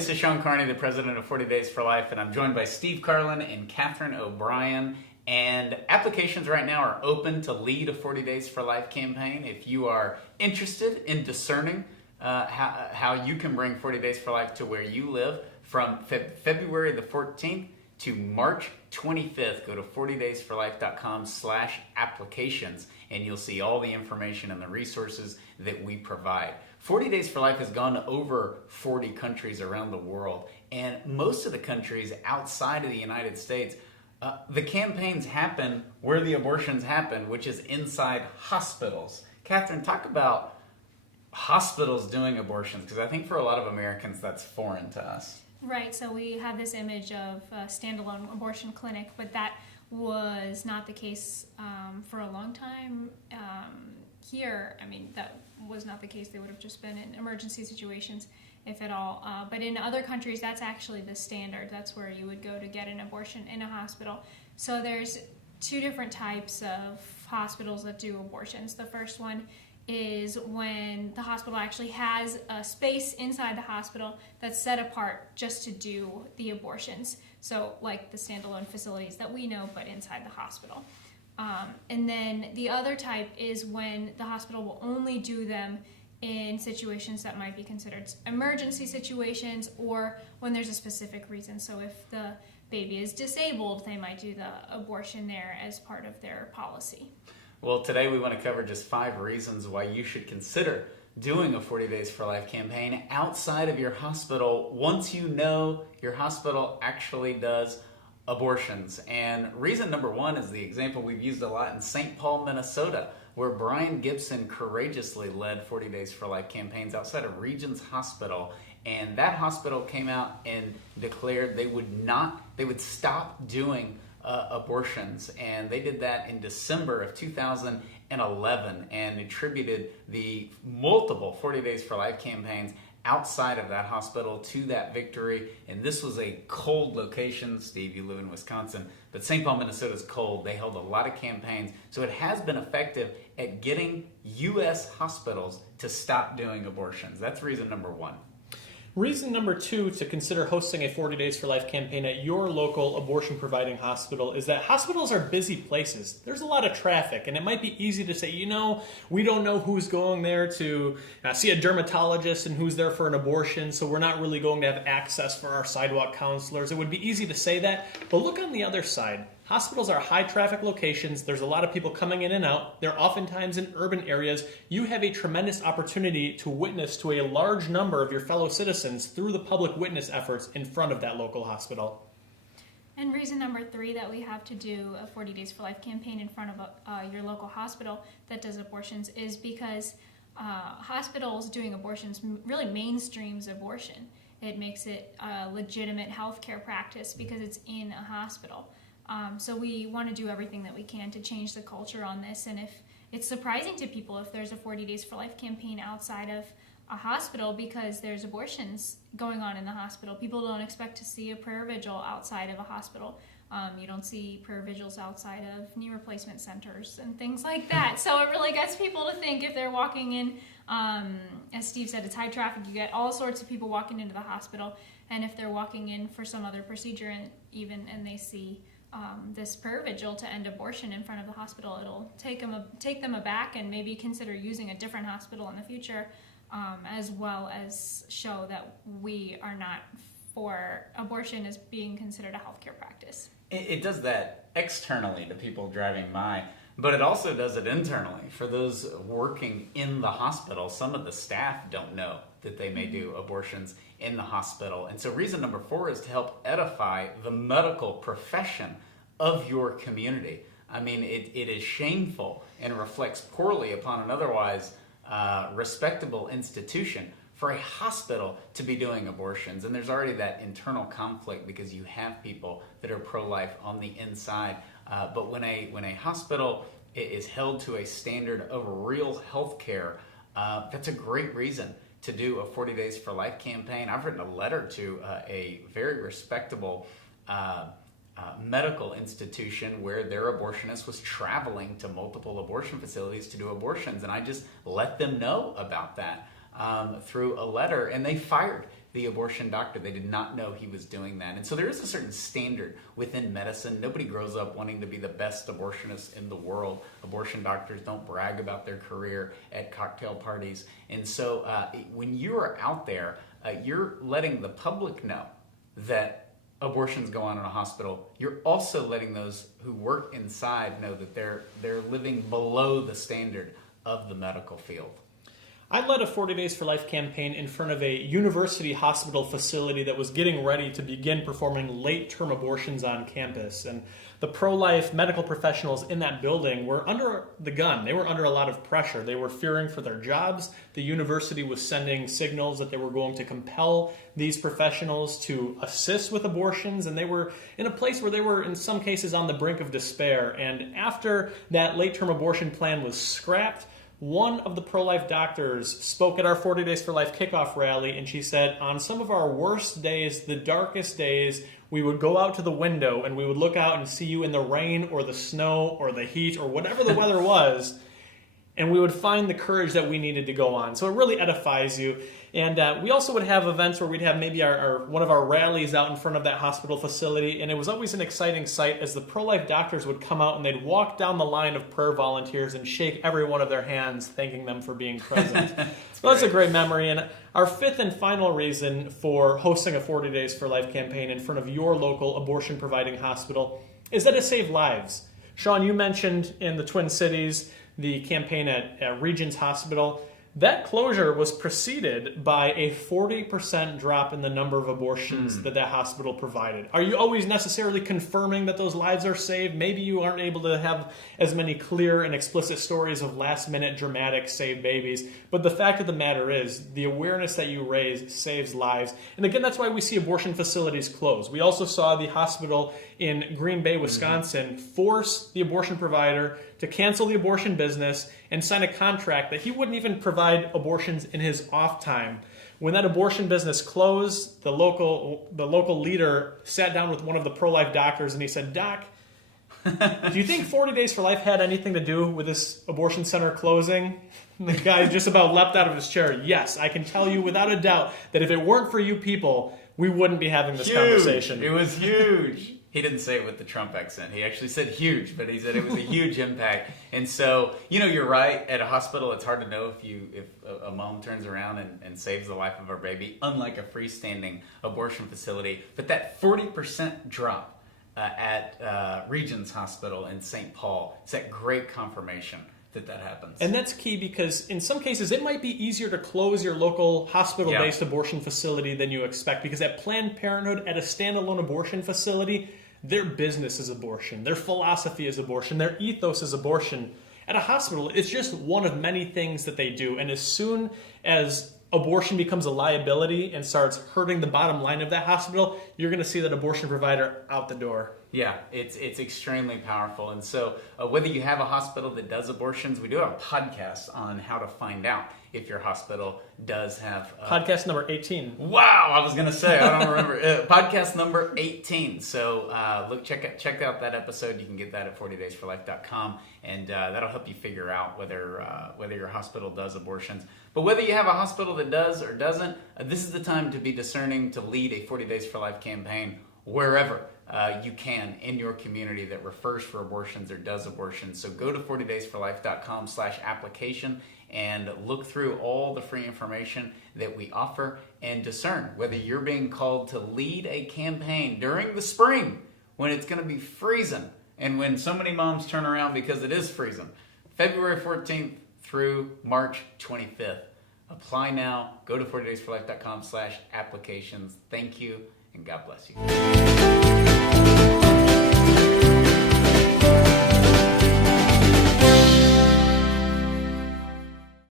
this is Sean Carney, the president of 40 Days for Life, and I'm joined by Steve Carlin and Catherine O'Brien. And applications right now are open to lead a 40 Days for Life campaign. If you are interested in discerning how you can bring 40 Days for Life to where you live, from February the 14th to March 25th, go to 40daysforlife.com/applications, and you'll see all the information and the resources that we provide. 40 Days for Life has gone to over 40 countries around the world, and most of the countries outside of the United States, the campaigns happen where the abortions happen, which is inside hospitals. Catherine, talk about hospitals doing abortions, because I think for a lot of Americans that's foreign to us. Right, so we have this image of a standalone abortion clinic, but that was not the case for a long time. Here, I mean, that was not the case. They would have just been in emergency situations, if at all. But in other countries, that's actually the standard. That's where you would go to get an abortion, in a hospital. So there's two different types of hospitals that do abortions. The first one is when the hospital actually has a space inside the hospital that's set apart just to do the abortions. So like the standalone facilities that we know, but inside the hospital. And then the other type is when the hospital will only do them in situations that might be considered emergency situations, or when there's a specific reason. So if the baby is disabled, they might do the abortion there as part of their policy. Well, today we want to cover just 5 reasons why you should consider doing a 40 Days for Life campaign outside of your hospital once you know your hospital actually does abortions. And reason number 1 is the example we've used a lot in St. Paul, Minnesota, where Brian Gibson courageously led 40 Days for Life campaigns outside of Regions Hospital. And that hospital came out and declared they would stop doing abortions, and they did that in December of 2011 and attributed the multiple 40 Days for Life campaigns outside of that hospital to that victory. And this was a cold location. Steve, you live in Wisconsin, but St. Paul, Minnesota is cold. They held a lot of campaigns, so it has been effective at getting U.S. hospitals to stop doing abortions. That's reason number 1. Reason number 2 to consider hosting a 40 Days for Life campaign at your local abortion-providing hospital is that hospitals are busy places. There's a lot of traffic, and it might be easy to say, we don't know who's going there to see a dermatologist and who's there for an abortion, so we're not really going to have access for our sidewalk counselors. It would be easy to say that, but look on the other side. Hospitals are high-traffic locations. There's a lot of people coming in and out. They're oftentimes in urban areas. You have a tremendous opportunity to witness to a large number of your fellow citizens through the public witness efforts in front of that local hospital. And reason number 3 that we have to do a 40 Days for Life campaign in front of your local hospital that does abortions is because hospitals doing abortions really mainstreams abortion. It makes it a legitimate healthcare practice because it's in a hospital. So we want to do everything that we can to change the culture on this. And if it's surprising to people if there's a 40 Days for Life campaign outside of a hospital because there's abortions going on in the hospital. People don't expect to see a prayer vigil outside of a hospital. You don't see prayer vigils outside of knee replacement centers and things like that. So it really gets people to think if they're walking in, as Steve said, it's high traffic. You get all sorts of people walking into the hospital. And if they're walking in for some other procedure and they see this prayer vigil to end abortion in front of the hospital, it'll take them aback and maybe consider using a different hospital in the future, as well as show that we are not for abortion as being considered a healthcare practice. It does that externally to people driving by, but it also does it internally. For those working in the hospital, some of the staff don't know that they may do abortions in the hospital. And so reason number 4 is to help edify the medical profession of your community. I mean, it is shameful and reflects poorly upon an otherwise respectable institution for a hospital to be doing abortions. And there's already that internal conflict because you have people that are pro-life on the inside. But when a hospital is held to a standard of real health care, that's a great reason to do a 40 Days for Life campaign. I've written a letter to a very respectable medical institution where their abortionist was traveling to multiple abortion facilities to do abortions, and I just let them know about that through a letter, and they fired the abortion doctor. They did not know he was doing that. And so there is a certain standard within medicine. Nobody grows up wanting to be the best abortionist in the world. Abortion doctors don't brag about their career at cocktail parties. And so when you are out there, you're letting the public know that abortions go on in a hospital. You're also letting those who work inside know that they're living below the standard of the medical field. I led a 40 Days for Life campaign in front of a university hospital facility that was getting ready to begin performing late-term abortions on campus. And the pro-life medical professionals in that building were under the gun. They were under a lot of pressure. They were fearing for their jobs. The university was sending signals that they were going to compel these professionals to assist with abortions, and they were in a place where they were, in some cases, on the brink of despair. And after that late-term abortion plan was scrapped, one of the pro-life doctors spoke at our 40 Days for Life kickoff rally, and she said, on some of our worst days, the darkest days, we would go out to the window and we would look out and see you in the rain or the snow or the heat or whatever the weather was, and we would find the courage that we needed to go on. So it really edifies you. And we also would have events where we'd have maybe one of our rallies out in front of that hospital facility, and it was always an exciting sight as the pro-life doctors would come out and they'd walk down the line of prayer volunteers and shake every one of their hands, thanking them for being present. So that's a great memory. And our fifth and final reason for hosting a 40 Days for Life campaign in front of your local abortion-providing hospital is that it saved lives. Sean, you mentioned in the Twin Cities the campaign at Regions Hospital. That closure was preceded by a 40% drop in the number of abortions that hospital provided. Are you always necessarily confirming that those lives are saved? Maybe you aren't able to have as many clear and explicit stories of last-minute dramatic saved babies, but the fact of the matter is the awareness that you raise saves lives. And again, that's why we see abortion facilities close. We also saw the hospital in Green Bay, Wisconsin, force the abortion provider to cancel the abortion business and sign a contract that he wouldn't even provide abortions in his off time. When that abortion business closed, the local leader sat down with one of the pro-life doctors and he said, "Doc, do you think 40 Days for Life had anything to do with this abortion center closing?" And the guy just about leapt out of his chair. "Yes, I can tell you without a doubt that if it weren't for you people, we wouldn't be having this conversation." It was huge. He didn't say it with the Trump accent. He actually said huge, but he said it was a huge impact. And so, you're right. At a hospital, it's hard to know if a mom turns around and saves the life of her baby, unlike a freestanding abortion facility. But that 40% drop at Regions Hospital in St. Paul is that great confirmation that happens. And that's key because in some cases it might be easier to close your local hospital-based abortion facility than you expect, because at Planned Parenthood, at a standalone abortion facility, their business is abortion, their philosophy is abortion, their ethos is abortion. At a hospital, it's just one of many things that they do, and as soon as abortion becomes a liability and starts hurting the bottom line of that hospital, you're going to see that abortion provider out the door. Yeah, it's extremely powerful. And so whether you have a hospital that does abortions, we do have a podcast on how to find out if your hospital does have... podcast number 18. Wow, I was going to say, I don't remember. Podcast number 18. So check out that episode. You can get that at 40daysforlife.com, and that'll help you figure out whether your hospital does abortions. But whether you have a hospital that does or doesn't, this is the time to be discerning, to lead a 40 Days for Life campaign wherever you can in your community that refers for abortions or does abortions. So go to 40daysforlife.com/application and look through all the free information that we offer and discern whether you're being called to lead a campaign during the spring when it's going to be freezing and when so many moms turn around because it is freezing. February 14th through March 25th. Apply now. Go to 40daysforlife.com/applications. Thank you, and God bless you.